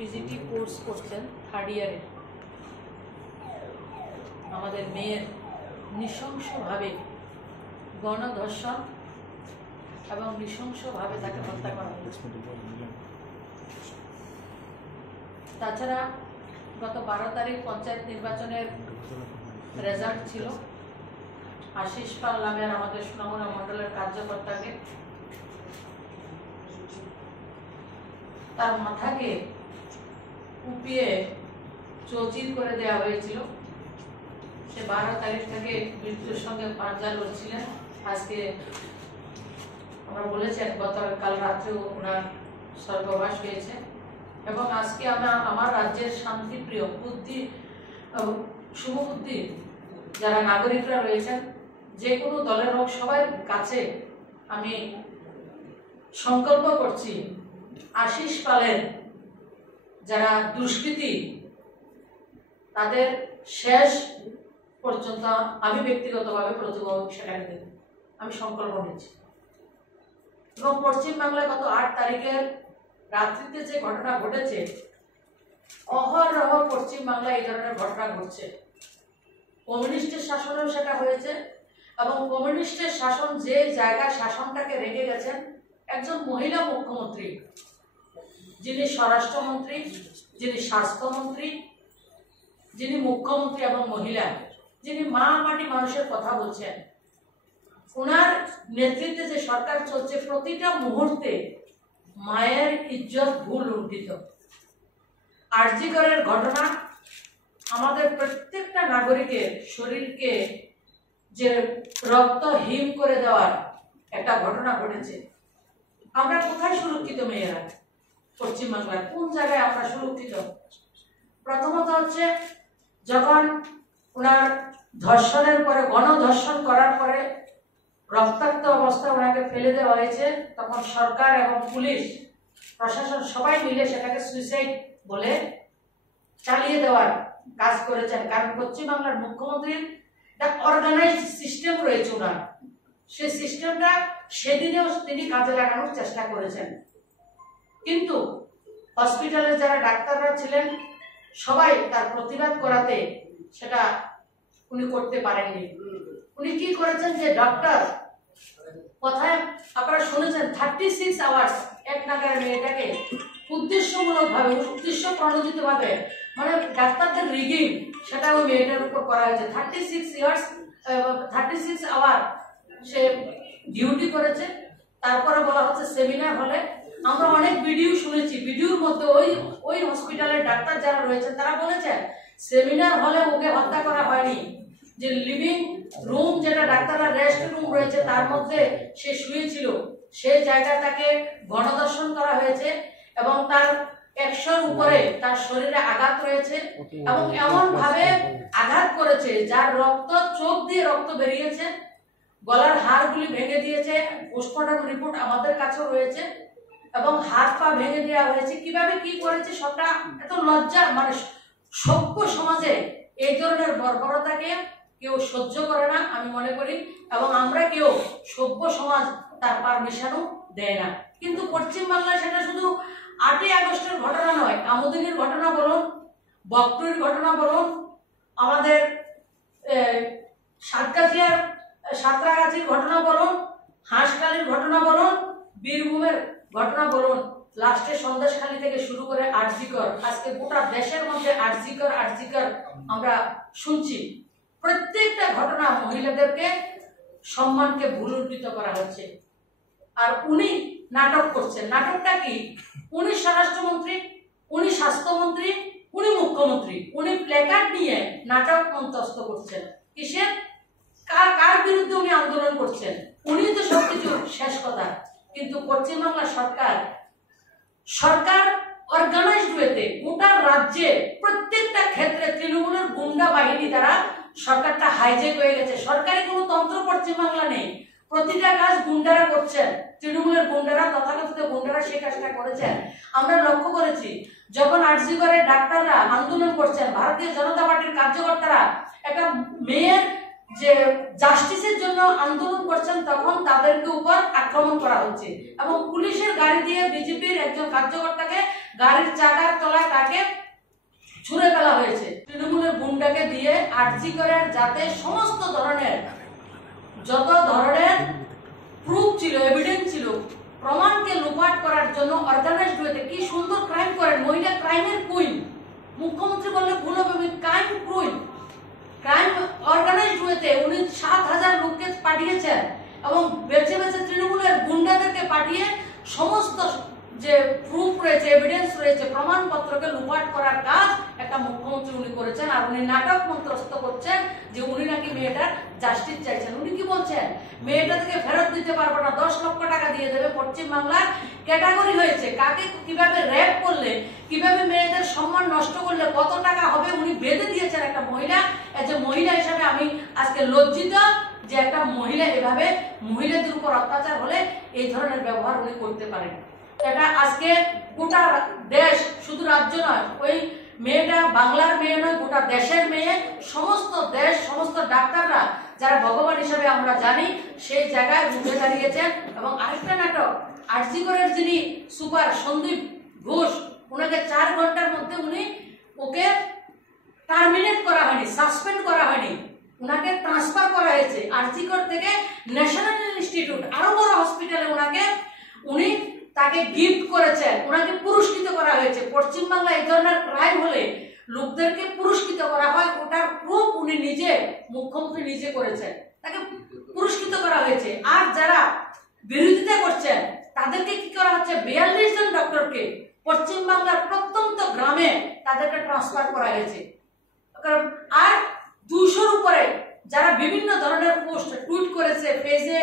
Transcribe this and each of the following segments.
PGT course করছেন third ইয়ারে আমাদের মেয়ের নৃশংসভাবে গণধর্ষণ এবং নৃশংসভাবে তাকে হত্যা করা হয়েছে। তাছাড়া গত 12 তারিখ পঞ্চায়েত নির্বাচনের রেজাল্ট ছিল। আশিস পাল নামের আমাদের সুনামুনা মণ্ডলের কার্যকর্তাকে তার মাথাকে কুপিয়ে চৌচির করে দেওয়া হয়েছিল। সে 12 তারিখ থেকে মৃত্যুর সঙ্গে পাঞ্জা লড়ছিলেন। আজকে আমরা বলেছেন গতকাল রাত্রেও ওনার স্বর্গবাস হয়েছে এবং আজকে আমরা আমার রাজ্যের শান্তিপ্রিয় বুদ্ধি শুভবুদ্ধি যারা নাগরিকরা রয়েছেন, যে কোনো দলের হোক, সবার কাছে আমি সংকল্প করছি আশিস পালের যারা দুষ্কৃতী তাদের শেষ পর্যন্ত আমি ব্যক্তিগতভাবে প্রতিবাদ সেখানে দেব, আমি সংকল্প নিচ্ছি। এবং পশ্চিমবাংলায় গত 8 তারিখের রাত্রিতে যে ঘটনা ঘটেছে, অহরহ পশ্চিমবাংলায় এই ধরনের ঘটনা ঘটছে। কমিউনিস্টের শাসনেও সেটা হয়েছে এবং কমিউনিস্টের শাসন যে জায়গায় শাসনটাকে রেখে গেছেন একজন মহিলা মুখ্যমন্ত্রী, যিনি স্বরাষ্ট্রমন্ত্রী, যিনি স্বাস্থ্যমন্ত্রী, যিনি মুখ্যমন্ত্রী এবং মহিলা, যিনি মা মাটি মানুষের কথা বলছেন, ওনার নেতৃত্বে যে সরকার চলছে প্রতিটা মুহূর্তে মায়ের ইজ্জত ভুল লুণ্ঠিত। আরজি করের ঘটনা আমাদের প্রত্যেকটা নাগরিকের শরীরকে যে রক্ত হিম করে দেওয়ার একটা ঘটনা ঘটেছে। আমরা কোথায় সুরক্ষিত মেয়েরা? পশ্চিমবাংলায় কোন জায়গায় আমরা সুরক্ষিত? প্রথমত হচ্ছে যখন ওনার ধর্ষণের পরে, গণধর্ষণ করার পরে রক্তাক্ত অবস্থায় ওনাকে ফেলে দেওয়া হয়েছে, তখন সরকার এবং পুলিশ প্রশাসন সবাই মিলে সেটাকে সুইসাইড বলে চালিয়ে দেওয়ার কাজ করেছেন। কারণ পশ্চিমবাংলার মুখ্যমন্ত্রীর একটা অর্গানাইজড সিস্টেম রয়েছে ওনার, সেই সিস্টেমটা সেদিনেও তিনি কাজে লাগানোর চেষ্টা করেছেন। কিন্তু হসপিটালের যারা ডাক্তাররা ছিলেন সবাই তার প্রতিবাদ করাতে সেটা উনি করতে পারেননি। উনি কি করেছেন, যে ডক্টর কথায় আপনারা শুনেছেন 36 আওয়ার্স এক নাগারে মেয়েটাকে উদ্দেশ্যমূলকভাবে, উদ্দেশ্য প্রণোদিতভাবে, মানে ডাক্তারদের রিগিং, সেটা ওই মেয়েটার উপর করা হয়েছে। 36 আওয়ার সে ডিউটি করেছে। তারপরে বলা হচ্ছে সেমিনার হলে, আমরা অনেক ভিডিও শুনেছি, ভিডিওর মধ্যে ওই হসপিটালের ডাক্তার যারা রয়েছেন তারা বলেছেন সেমিনার হলে ওকে হত্যা করা হয়নি, যে লিভিং রুম যেটা ডাক্তাররা রেস্ট রুম রয়েছে তার মধ্যে সে শুয়েছিল, সেই জায়গাটাকে গণধর্ষণ করা হয়েছে এবং তার 100-র উপরে তার শরীরে আঘাত রয়েছে এবং এমন ভাবে আঘাত করেছে যার রক্ত, চোখ দিয়ে রক্ত বেরিয়েছে, গলার হাড়গুলি ভেঙে দিয়েছে। পোস্টমর্টম রিপোর্ট আমাদের কাছেও রয়েছে এবং হাত পা ভেঙে দেওয়া হয়েছে। কিভাবে কি করেছে সবটা এত লজ্জা, মানে সভ্য সমাজে এই ধরনের বর্বরতাকে কেউ সহ্য করে না আমি মনে করি, এবং আমরা কেউ সভ্য সমাজ তার পারমিশনও দেয় না। কিন্তু পশ্চিমবাংলায় সেটা শুধু 8ই আগস্টের ঘটনা নয়, কামুদিনীর ঘটনা বলুন, বকটুরির ঘটনা বলুন, আমাদের সাঁতরাগাছির ঘটনা বলুন, হাঁসখালির ঘটনা বলুন, বীরভূমের ঘটনা বলুন, লাস্টে সন্দেশখালী থেকে শুরু করে আরজি কর, আজকে গোটা দেশের মধ্যে আরজি কর আমরা শুনছি। প্রত্যেকটা ঘটনা মহিলাদেরকে সম্মানকে ভুলুণ্ঠিত করা হচ্ছে। আর উনি নাটক করছেন। নাটকটা কি? উনি স্বরাষ্ট্রমন্ত্রী, উনি স্বাস্থ্যমন্ত্রী, উনি মুখ্যমন্ত্রী, উনি প্ল্যাকার্ড নিয়ে নাটক মঞ্চস্থ করছেন। কিসের? কার বিরুদ্ধে উনি আন্দোলন করছেন? উনি তো সবকিছু শেষ কথা। কিন্তু পশ্চিমবাংলা সরকার অর্গানাইজড ওয়েতে গোটা রাজ্যে প্রত্যেকটা ক্ষেত্রে তৃণমূলের গুন্ডা বাহিনী দ্বারা সরকারটা হাইজ্যাক হয়ে গেছে। সরকারি কোনো তন্ত্র পশ্চিমবাংলা নেই, প্রতিটা কাজ গুন্ডারা করছেন, তৃণমূলের গুন্ডারা, তথাকথিত গুন্ডারা সেই কাজটা করেছেন। আমরা লক্ষ্য করেছি যখন আরজি করের ডাক্তাররা আন্দোলন করছেন, ভারতীয় জনতা পার্টির কার্যকর্তারা একটা মেয়ের যে জাস্টিসের জন্য আন্দোলন করছেন তখন তাদেরকে উপর আক্রমণ করা হচ্ছে এবং পুলিশের গাড়ি দিয়ে বিজেপির একজন কার্যকর্তাকে গাড়ির চাকার তলায় তাকে ছুঁড়ে ফেলা হয়েছে। তৃণমূলের গুন্ডাকে দিয়ে আরজি করার যাতে সমস্ত ধরনের যত ধরনের প্রুফ ছিল, এভিডেন্স ছিল, প্রমাণকে লুপাট করার জন্য অর্গানাইজড ওয়েতে কি সুন্দর ক্রাইম করেন, মহিলা ক্রাইমের কুইন, মুখ্যমন্ত্রী বললে ভুল হবে, ক্রাইম কুইন, ক্রাইম অর্গানাইজড ওয়েতে উনি 7,000 লোককে পাঠিয়েছেন এবং বেছে বেছে তৃণমূলের গুন্ডাদেরকে পাঠিয়ে সমস্ত যে প্রুফ রয়েছে, এভিডেন্স রয়েছে, প্রমাণপত্রকে লুপাট করার কাজ একটা মুখ্যমন্ত্রী উনি করেছেন। আর উনি নাটক মন্ত্রস্থ করছেন যে উনি নাকি মেয়েটার জাস্টিস চাইছেন। উনি কি বলছেন, মেয়েটাকে ফেরত দিতে পারবো না, 10 লক্ষ টাকা দিয়ে দেবে। পশ্চিম বাংলার ক্যাটাগরি হয়েছে, কাকে কিভাবে র্যাপ করলে, কিভাবে মেয়েদের সম্মান নষ্ট করলে কত টাকা হবে উনি বেঁধে দিয়েছেন একটা মহিলা। যে মহিলা হিসাবে আমি আজকে লজ্জিত যে একটা মহিলা এভাবে মহিলাদের উপর অত্যাচার হলে এই ধরনের ব্যবহার উনি করতে পারেন। এটা আজকে গোটা দেশ, শুধু রাজ্য নয়, ওই মেয়েটা বাংলার মেয়ে নয়, গোটা দেশের মেয়ে। সমস্ত দেশ, সমস্ত ডাক্তাররা যারা ভগবান হিসাবে আমরা জানি সেই জায়গায় রুখে দাঁড়িয়েছেন। এবং আরেকটা নাটক, আরজি করের যিনি সুপার সন্দীপ ঘোষ, ওনাকে 4 ঘন্টার মধ্যে ওকে টার্মিনেট করা হয়নি, সাসপেন্ড করা হয়নি, ওনাকে ট্রান্সফার করা হয়েছে আরজি কর থেকে ন্যাশনাল ইনস্টিটিউট, আরো বড় হসপিটালে উনি তাকে গিফট করেছেন, ওনাকে পুরস্কৃত করা হয়েছে। পশ্চিমবাংলা এই ধরনের ক্রাইম হলে লোকদেরকে পুরস্কৃত করা হয়, ওটার প্রুফ উনি নিজে, মুখ্যমন্ত্রী নিজে করেছেন, তাকে পুরস্কৃত করা হয়েছে। আর যারা বিরোধিতা করছেন তাদেরকে কি করা হচ্ছে, 42 জন ডক্টরকে পশ্চিমবাংলার প্রত্যন্ত গ্রামে তাদেরকে ট্রান্সফার করা হয়েছে। আর 200-র উপরে যারা বিভিন্ন ধরনের পোস্ট টুইট করেছে, পেজে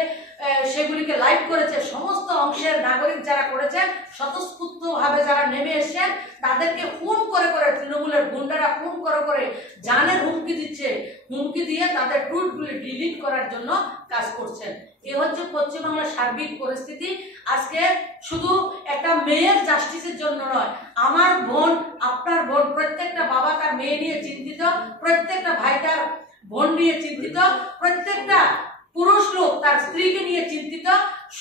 সেগুলিকে লাইভ করেছে, সমস্ত অংশের নাগরিক যারা করেছেন, স্বতঃস্ফূর্ত ভাবে যারা নেমে এসেছেন, তাদেরকে ফোন করে করে তৃণমূলের গুন্ডারা ফোন করে করে জানের হুমকি দিচ্ছে, হুমকি দিয়ে তাদের টুইটগুলি ডিলিট করার জন্য কাজ করছেন। এই হচ্ছে পশ্চিমবাংলার সার্বিক পরিস্থিতি। আজকে শুধু একটা মেয়ের জাস্টিসের জন্য নয়, আমার বোন, আপনার বোন, প্রত্যেকটা বাবা তার মেয়ে নিয়ে চিন্তিত, প্রত্যেকটা ভাই তার বোন নিয়ে চিন্তিত, প্রত্যেকটা পুরুষ লোক তার স্ত্রীকে নিয়ে চিন্তিত,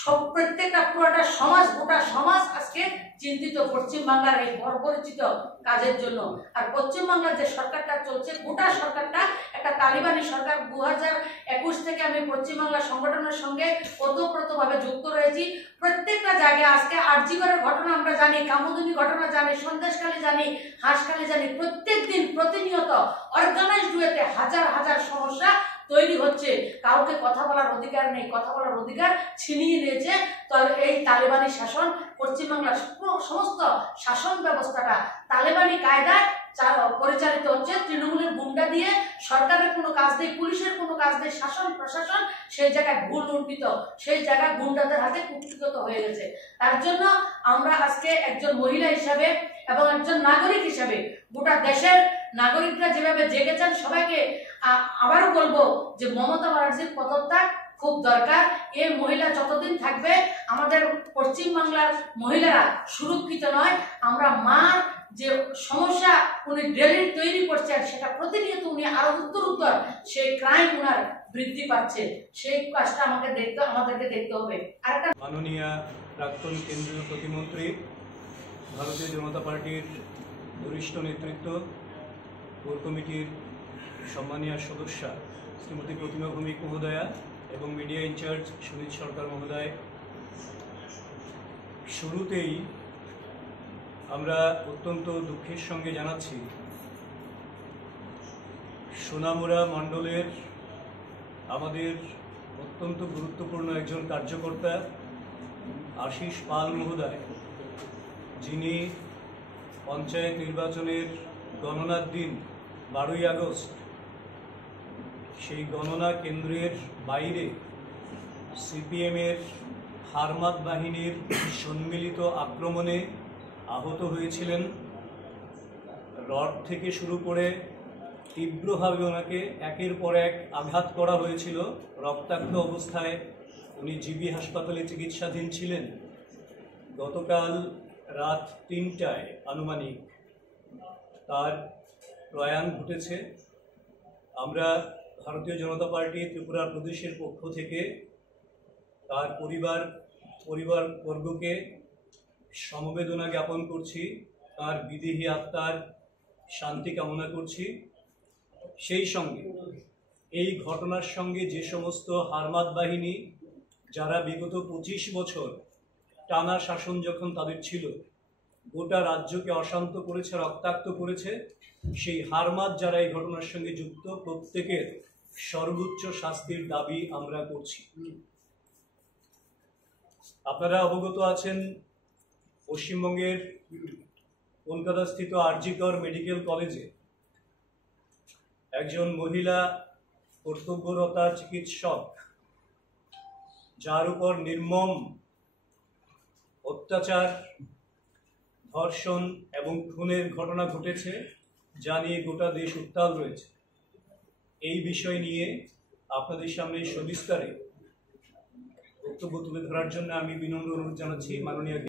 সব প্রত্যেকটা পুরোটা সমাজ, গোটা সমাজ আজকে চিন্তিত পশ্চিমবাংলার এই বর্বরচিত কাজের জন্য। আর পশ্চিমবাংলার যে সরকারটা চলছে, গোটা সরকারটা একটা তালিবানি সরকার। 2021 থেকে আমি পশ্চিমবাংলা সংগঠনের সঙ্গে ওতপ্রোতভাবে যুক্ত রয়েছি। প্রত্যেকটা জায়গায় আজকে আরজি করের ঘটনা আমরা জানি, কামদুনি ঘটনা জানি, সন্দেশখালী জানি, হাঁসখালী জানি, প্রত্যেক দিন প্রতিনিয়ত অর্গানাইজড ওয়েতে হাজার হাজার সমস্যা তৈরি হচ্ছে। কাউকে কথা বলার অধিকার নেই, কথা বলার অধিকার ছিনিয়ে নিয়েছে। তবে এই তালেবানি শাসন, পশ্চিমবাংলার সমস্ত শাসন ব্যবস্থাটা তালেবানি কায়দায় পরিচালিত হচ্ছে। তৃণমূলের গুন্ডা দিয়ে সরকারের কোনো কাজ নেই, পুলিশের কোনো কাজ নেই, শাসন প্রশাসন সেই জায়গায় ভুল লুণ্ঠিত, সেই জায়গায় গুন্ডাদের হাতে কুক্ষিগত হয়ে গেছে। তার জন্য আমরা আজকে একজন মহিলা হিসাবে এবং একজন নাগরিক হিসাবে, গোটা দেশের নাগরিকরা যেভাবে জেগেছেন, সবাইকে আবারও বলবো যে মমতা ব্যানার্জির পদত্যাগ খুব দরকার। এই মহিলা যতদিন থাকবে আমাদের পশ্চিমবাংলার মহিলারা সুরক্ষিত নয়। আমরা মার যে সমস্যা উনি ডেলি তৈরি করছেন, সেটা প্রতিনিয়ত উনি আরো উত্তর সেই ক্রাইম উনার বৃদ্ধি পাচ্ছে, সেই কাজটা আমাদেরকে দেখতে হবে। আরেকটা, মাননীয় প্রাক্তন কেন্দ্রীয় প্রতিমন্ত্রী, ভারতীয় জনতা পার্টির বরিষ্ঠ নেতৃত্ব, কোর কমিটির সম্মানীয় সদস্যা শ্রীমতী প্রতিমা ভৌমিক মহোদয়া এবং মিডিয়া ইনচার্জ সুনীল সরকার মহোদয়, শুরুতেই আমরা অত্যন্ত দুঃখের সঙ্গে জানাচ্ছি সোনামুড়া মণ্ডলের আমাদের অত্যন্ত গুরুত্বপূর্ণ একজন কার্যকর্তা আশিস পাল মহোদয়, যিনি পঞ্চায়েত নির্বাচনের গণনার দিন 12ই আগস্ট সেই গণনা কেন্দ্রের বাইরে সিপিএমের হারমাত বাহিনীর সম্মিলিত আক্রমণে আহত হয়েছিলেন। রড থেকে শুরু করে তীব্রভাবে ওনাকে একের পর এক আঘাত করা হয়েছিল। রক্তাক্ত অবস্থায় উনি জিবি হাসপাতালে চিকিৎসাধীন ছিলেন। গতকাল রাত 3টায় আনুমানিক তার প্রয়াণ ঘটেছে। আমরা ভারতীয় জনতা পার্টি ত্রিপুরা প্রদেশের পক্ষ থেকে তার পরিবারবর্গকে সমবেদনা জ্ঞাপন করছি, তার বিদেহী আত্মার শান্তি কামনা করছি। সেই সঙ্গে এই ঘটনার সঙ্গে যে সমস্ত হারমাত বাহিনী যারা বিগত 25 বছর টানা শাসন যখন তাদের ছিল, গোটা রাজ্যকে অশান্ত করেছে, রক্তাক্ত করেছে, সেই হারমাত যারা এই ঘটনার সঙ্গে যুক্ত, প্রত্যেকের সর্বোচ্চ শাস্তির দাবি আমরা করছি। আপনারা অবগত আছেন, পশ্চিমবঙ্গের কলকাতাস্থিত আরজি কর মেডিকেল কলেজে একজন মহিলা কর্তব্যরতা চিকিৎসক, যার উপর নির্মম অত্যাচার, ধর্ষণ এবং খুনের ঘটনা ঘটেছে, যা নিয়ে গোটা দেশ উত্তাল রয়েছে। এই বিষয় নিয়ে আপনাদের সামনে সবিস্তারে বক্তব্য তুলে ধরার জন্য আমি বিনম্র অনুরোধ জানাচ্ছি মাননীয়